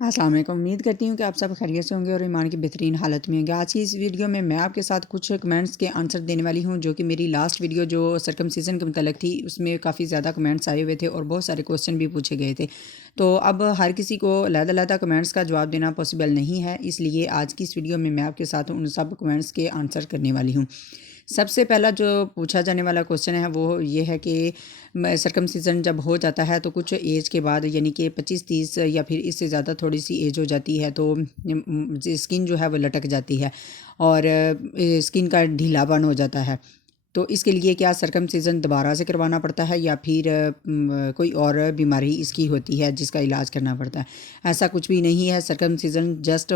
السلام علیکم، امید کرتی ہوں کہ آپ سب خیریت سے ہوں گے اور ایمان کی بہترین حالت میں ہوں گے۔ آج کی اس ویڈیو میں آپ کے ساتھ کچھ کمنٹس کے آنسر دینے والی ہوں، جو کہ میری لاسٹ ویڈیو جو سرکمسیزن کے متعلق تھی اس میں کافی زیادہ کمنٹس آئے ہوئے تھے اور بہت سارے کوسچن بھی پوچھے گئے تھے۔ تو اب ہر کسی کو علیحدہ کمنٹس کا جواب دینا پاسبل نہیں ہے، اس لیے آج کی اس ویڈیو میں آپ کے ساتھ ان سب کمنٹس کے آنسر کرنے والی ہوں۔ سب سے پہلا جو پوچھا جانے والا کوسچن ہے وہ یہ ہے کہ سرکمسیزن جب ہو جاتا ہے تو کچھ ایج کے بعد، یعنی کہ 25-30 یا پھر اس سے زیادہ تھوڑی سی ایج ہو جاتی ہے تو اسکن جو ہے وہ لٹک جاتی ہے اور اسکن کا ڈھیلا پن ہو جاتا ہے۔ تو اس کے لیے کیا سرکمسیزن دوبارہ سے کروانا پڑتا ہے یا پھر کوئی اور بیماری اس کی ہوتی ہے جس کا علاج کرنا پڑتا ہے؟ ایسا کچھ بھی نہیں ہے، سرکمسیزن جسٹ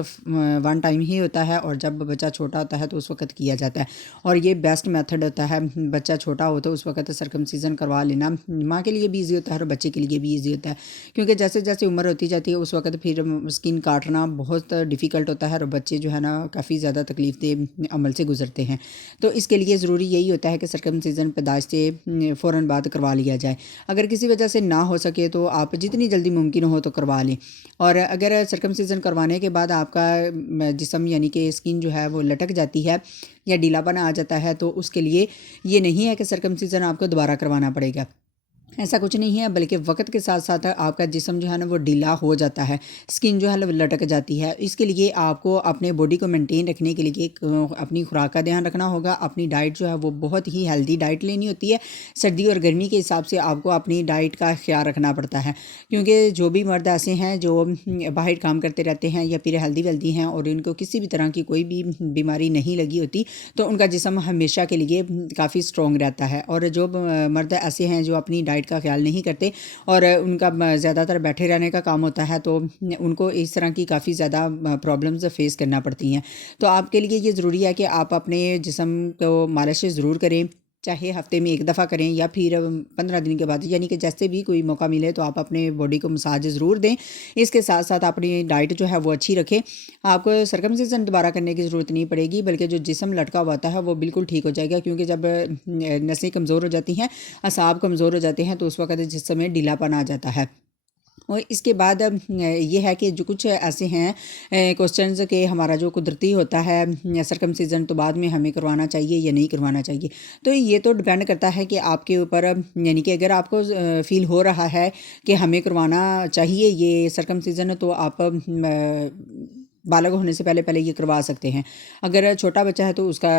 ون ٹائم ہی ہوتا ہے اور جب بچہ چھوٹا ہوتا ہے تو اس وقت کیا جاتا ہے اور یہ بیسٹ میتھڈ ہوتا ہے۔ بچہ چھوٹا ہو تو اس وقت سرکمسیزن کروا لینا ماں کے لیے بھی ایزی ہوتا ہے اور بچے کے لیے بھی ایزی ہوتا ہے، کیونکہ جیسے جیسے عمر ہوتی جاتی ہے اس وقت پھر اسکن کاٹنا بہت ڈیفیکلٹ ہوتا ہے اور بچے جو ہے نا کافی زیادہ تکلیف دہ عمل سے گزرتے ہیں۔ تو اس کے لیے ضروری یہی ہوتا ہے کہ سرکمسیزن پیدائش سے فوراً بعد کروا لیا جائے۔ اگر کسی وجہ سے نہ ہو سکے تو آپ جتنی جلدی ممکن ہو تو کروا لیں، اور اگر سرکمسیزن کروانے کے بعد آپ کا جسم یعنی کہ اسکن جو ہے وہ لٹک جاتی ہے یا ڈھیلا پن آ جاتا ہے تو اس کے لیے یہ نہیں ہے کہ سرکمسیزن آپ کو دوبارہ کروانا پڑے گا، ایسا کچھ نہیں ہے، بلکہ وقت کے ساتھ ساتھ آپ کا جسم جو ہے نا وہ ڈھیلا ہو جاتا ہے، اسکن جو ہے وہ لٹک جاتی ہے۔ اس کے لیے آپ کو اپنے باڈی کو مینٹین رکھنے کے لیے اپنی خوراک کا دھیان رکھنا ہوگا۔ اپنی ڈائٹ جو ہے وہ بہت ہی ہیلدی ڈائٹ لینی ہوتی ہے، سردی اور گرمی کے حساب سے آپ کو اپنی ڈائٹ کا خیال رکھنا پڑتا ہے، کیونکہ جو بھی مرد ایسے ہیں جو باہر کام کرتے رہتے ہیں یا پھر ہیلدی ہیں اور ان کو کسی بھی طرح کی کوئی بھی بیماری نہیں لگی ہوتی تو ان کا جسم ہمیشہ کے لیے کافی اسٹرانگ رہتا ہے، اور جو مرد ایسے ہیں جو اپنی ڈائٹ کا خیال نہیں کرتے اور ان کا زیادہ تر بیٹھے رہنے کا کام ہوتا ہے تو ان کو اس طرح کی کافی زیادہ پرابلمز فیس کرنا پڑتی ہیں۔ تو آپ کے لیے یہ ضروری ہے کہ آپ اپنے جسم کو مالش ضرور کریں، چاہے ہفتے میں 1 دفعہ کریں یا پھر 15 دن کے بعد، یعنی کہ جیسے بھی کوئی موقع ملے تو آپ اپنے باڈی کو مساج ضرور دیں۔ اس کے ساتھ ساتھ اپنی ڈائٹ جو ہے وہ اچھی رکھیں۔ آپ کو سرکمسیزن دوبارہ کرنے کی ضرورت نہیں پڑے گی، بلکہ جو جسم لٹکا ہوا ہوتا ہے وہ بالکل ٹھیک ہو جائے گا، کیونکہ جب نسیں کمزور ہو جاتی ہیں، اعصاب کمزور ہو جاتے ہیں تو اس وقت جسم میں ڈھیلا پن آ جاتا ہے۔ اور اس کے بعد یہ ہے کہ جو کچھ ایسے ہیں کوسچنز کہ ہمارا جو قدرتی ہوتا ہے سرکمسیزن تو بعد میں ہمیں کروانا چاہیے یا نہیں کروانا چاہیے، تو یہ تو ڈپینڈ کرتا ہے کہ آپ کے اوپر، یعنی کہ اگر آپ کو فیل ہو رہا ہے کہ ہمیں کروانا چاہیے یہ سرکمسیزن تو آپ بالغ ہونے سے پہلے یہ کروا سکتے ہیں۔ اگر چھوٹا بچہ ہے تو اس کا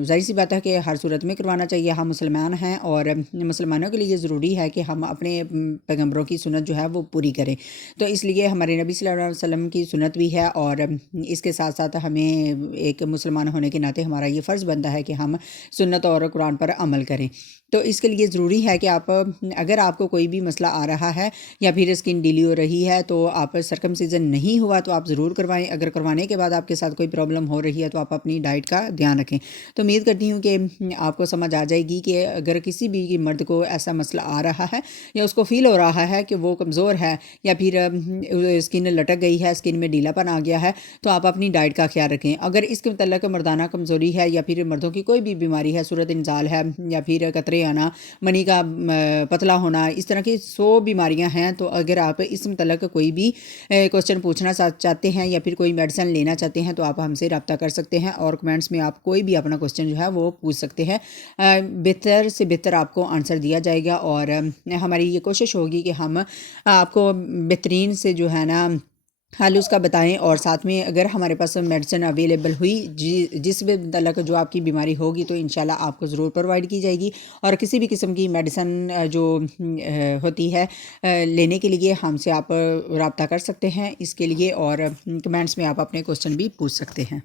ظاہر سی بات ہے کہ ہر صورت میں کروانا چاہیے۔ ہم مسلمان ہیں اور مسلمانوں کے لیے یہ ضروری ہے کہ ہم اپنے پیغمبروں کی سنت جو ہے وہ پوری کریں، تو اس لیے ہمارے نبی صلی اللہ علیہ وسلم کی سنت بھی ہے، اور اس کے ساتھ ساتھ ہمیں ایک مسلمان ہونے کے ناطے ہمارا یہ فرض بنتا ہے کہ ہم سنت اور قرآن پر عمل کریں۔ تو اس کے لیے ضروری ہے کہ آپ اگر آپ کو کوئی بھی مسئلہ آ رہا ہے یا پھر اسکن ڈیلی ہو رہی ہے تو آپ سرکمسیزن نہیں ہوا تو آپ ضرور کروائیں۔ اگر کروانے کے بعد آپ کے ساتھ کوئی پرابلم ہو رہی ہے تو آپ اپنی ڈائٹ کا دھیان رکھیں۔ تو امید کرتی ہوں کہ آپ کو سمجھ آ جائے گی کہ اگر کسی بھی مرد کو ایسا مسئلہ آ رہا ہے یا اس کو فیل ہو رہا ہے کہ وہ کمزور ہے یا پھر اسکن لٹک گئی ہے، اسکن میں ڈھیلا پن آ گیا ہے، تو آپ اپنی ڈائٹ کا خیال رکھیں۔ اگر اس کے متعلق مردانہ کمزوری ہے یا پھر مردوں کی کوئی بھی بیماری ہے، صورت انزال ہے یا پھر قطرے آنا، منی کا پتلا ہونا، اس طرح کی 100 بیماریاں ہیں، تو اگر آپ اس متعلق کوئی بھی کوسچن پوچھنا چاہتے ہیں یا پھر کوئی میڈیسن لینا چاہتے ہیں تو آپ ہم سے رابطہ کر سکتے ہیں اور کمنٹس میں آپ کوئی بھی اپنا کوسچن جو ہے وہ پوچھ سکتے ہیں، بہتر سے بہتر آپ کو آنسر دیا جائے گا، اور ہماری یہ کوشش ہوگی کہ ہم آپ کو بہترین سے جو ہے نا حل اس کا بتائیں، اور ساتھ میں اگر ہمارے پاس میڈیسن اویلیبل ہوئی جس بھی متعلق جو آپ کی بیماری ہوگی تو انشاءاللہ آپ کو ضرور پرووائڈ کی جائے گی، اور کسی بھی قسم کی میڈیسن جو ہوتی ہے لینے کے لیے ہم سے آپ رابطہ کر سکتے ہیں اس کے لیے، اور کمنٹس میں آپ اپنے کوسچن بھی پوچھ سکتے ہیں۔